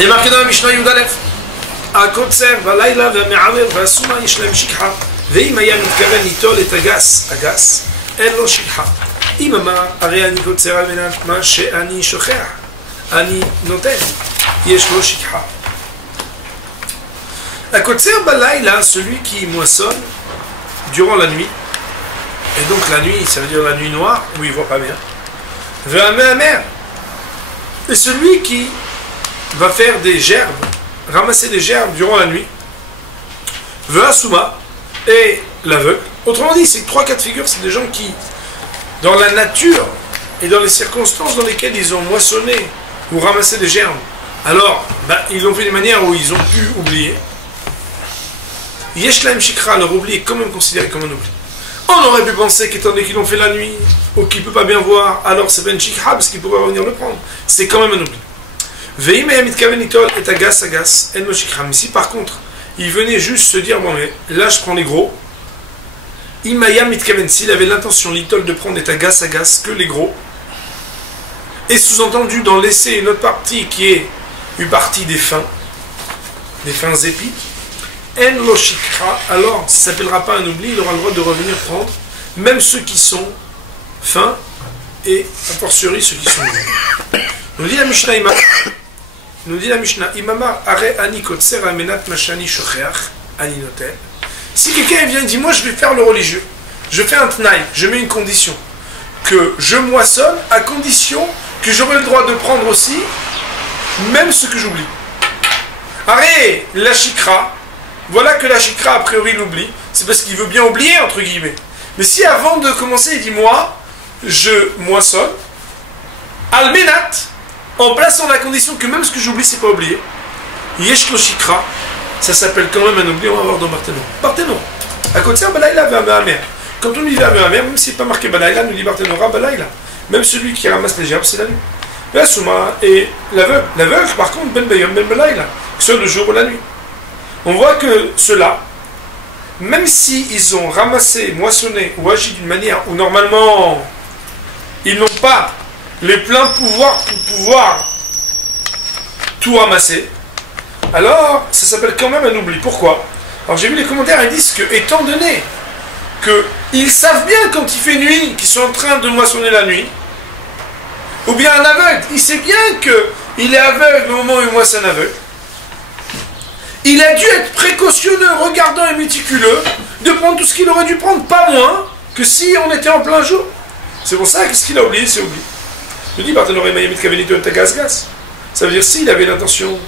Et marqué dans la Mishnah Yudalef, הקוצר בלילה והמערב והסומה יש להם שכחה, ואם היה מתכוון ליטול את הגס, אין לו שכחה. אם אמר, הרי אני קוצר על מנת מה שאני שוכח, אני נותן, יש לו שכחה. הקוצר בלילה, celui qui moissonne durant la nuit, et donc la nuit, ça veut dire la nuit noire, où il ne voit pas bien, והמהמר, et celui qui va faire des gerbes, ramasser des gerbes durant la nuit, Ve'asuma, et l'aveugle. Autrement dit, ces trois cas de figure, c'est des gens qui, dans la nature et dans les circonstances dans lesquelles ils ont moissonné ou ramassé des gerbes, alors ils l'ont fait d'une manière où ils ont pu oublier. Yesh lahem shikra, leur oubli est quand même considéré comme un oubli. On aurait pu penser qu'étant donné qu'ils l'ont fait la nuit, ou qu'ils ne peuvent pas bien voir, alors c'est ben shikra parce qu'ils pourraient revenir le prendre. C'est quand même un oubli. Mais si par contre il venait juste se dire bon mais là je prends les gros, s'il avait l'intention l'itol de prendre et agas que les gros, et sous-entendu d'en laisser une autre partie qui est une partie des fins épis, alors ça ne s'appellera pas un oubli, il aura le droit de revenir prendre même ceux qui sont fins et a fortiori ceux qui sont gros. Nous dit la Mishnah, Imamar are ani kotser amenat mashani shocheach ani notel. Si quelqu'un vient et dit, moi je vais faire le religieux, je fais un tnaï, je mets une condition, que je moissonne à condition que j'aurai le droit de prendre aussi, même ce que j'oublie. Arrête, la shikra, voilà que la shikra a priori l'oublie, c'est parce qu'il veut bien oublier entre guillemets. Mais si avant de commencer il dit, moi, je moissonne, almenat, en plaçant la condition que même ce que j'oublie, c'est pas oublié. Yesh lo shikra, ça s'appelle quand même un oubli, on va voir dans Barthénon. Barthénon, à côté de Balaïla, Ve'amer. Quand on dit Ve'amer, même si c'est pas marqué Balaïla, nous dit Barthénon, Balaïla. Même celui qui ramasse les gerbes, c'est la nuit. Ve'asuma, et l'aveugle, par contre, Ben Bayom, Ben Balaïla, que ce soit le jour ou la nuit. On voit que ceux-là, même s'ils ont ramassé, moissonné ou agi d'une manière où normalement ils n'ont pas les pleins pouvoirs pour pouvoir tout ramasser, alors ça s'appelle quand même un oubli. Pourquoi? Alors j'ai vu les commentaires, ils disent que étant donné qu'ils savent bien quand il fait nuit qu'ils sont en train de moissonner la nuit, ou bien un aveugle, il sait bien qu'il est aveugle au moment où il moissonne aveugle, il a dû être précautionneux, regardant et méticuleux de prendre tout ce qu'il aurait dû prendre, pas moins que si on était en plein jour. C'est pour ça que ce qu'il a oublié, c'est oublié. Je dis, ça veut dire s'il avait l'intention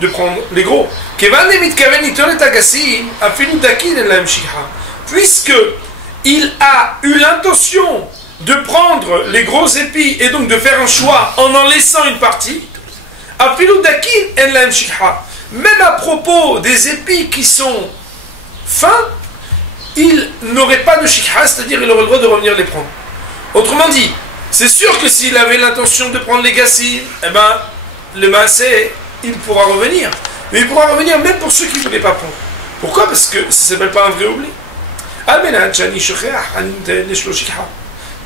de prendre les gros. Puisque il a eu l'intention de prendre les gros épis et donc de faire un choix en laissant une partie, même à propos des épis qui sont fins, il n'aurait pas de shikha, c'est-à-dire il aurait le droit de revenir les prendre. Autrement dit, c'est sûr que s'il avait l'intention de prendre les gassim, eh ben, le maasé, il pourra revenir. Mais il pourra revenir même pour ceux qui ne voulaient pas prendre. Pourquoi? Parce que ça ne s'appelle pas un vrai oubli.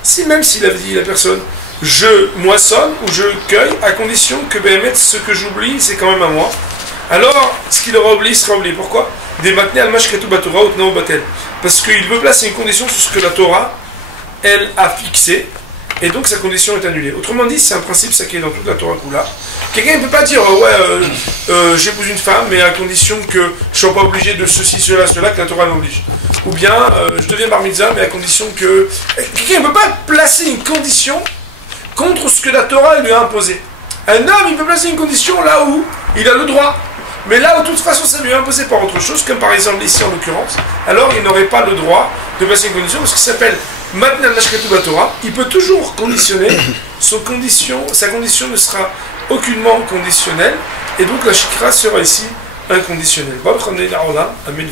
Si même s'il avait dit la personne, je moissonne ou je cueille, à condition que ce que j'oublie, c'est quand même à moi, alors ce qu'il aura oublié sera oublié. Pourquoi? Parce qu'il veut placer une condition sur ce que la Torah, elle a fixé, et donc sa condition est annulée. Autrement dit, c'est un principe ça qui est dans toute la Torah Kula. Quelqu'un ne peut pas dire j'épouse une femme, mais à condition que je ne sois pas obligé de ceci, cela, que la Torah l'oblige. Ou bien je deviens bar mitzvah, mais à condition que... Quelqu'un ne peut pas placer une condition contre ce que la Torah lui a imposé. Un homme, il peut placer une condition là où il a le droit. Mais là où de toute façon ça lui est imposé par autre chose, comme par exemple ici en l'occurrence, alors il n'aurait pas le droit de placer une condition, parce que ça s'appelle maintenant la Torah, il peut toujours conditionner, sa condition ne sera aucunement conditionnelle, et donc la shikra sera ici inconditionnelle. Amen.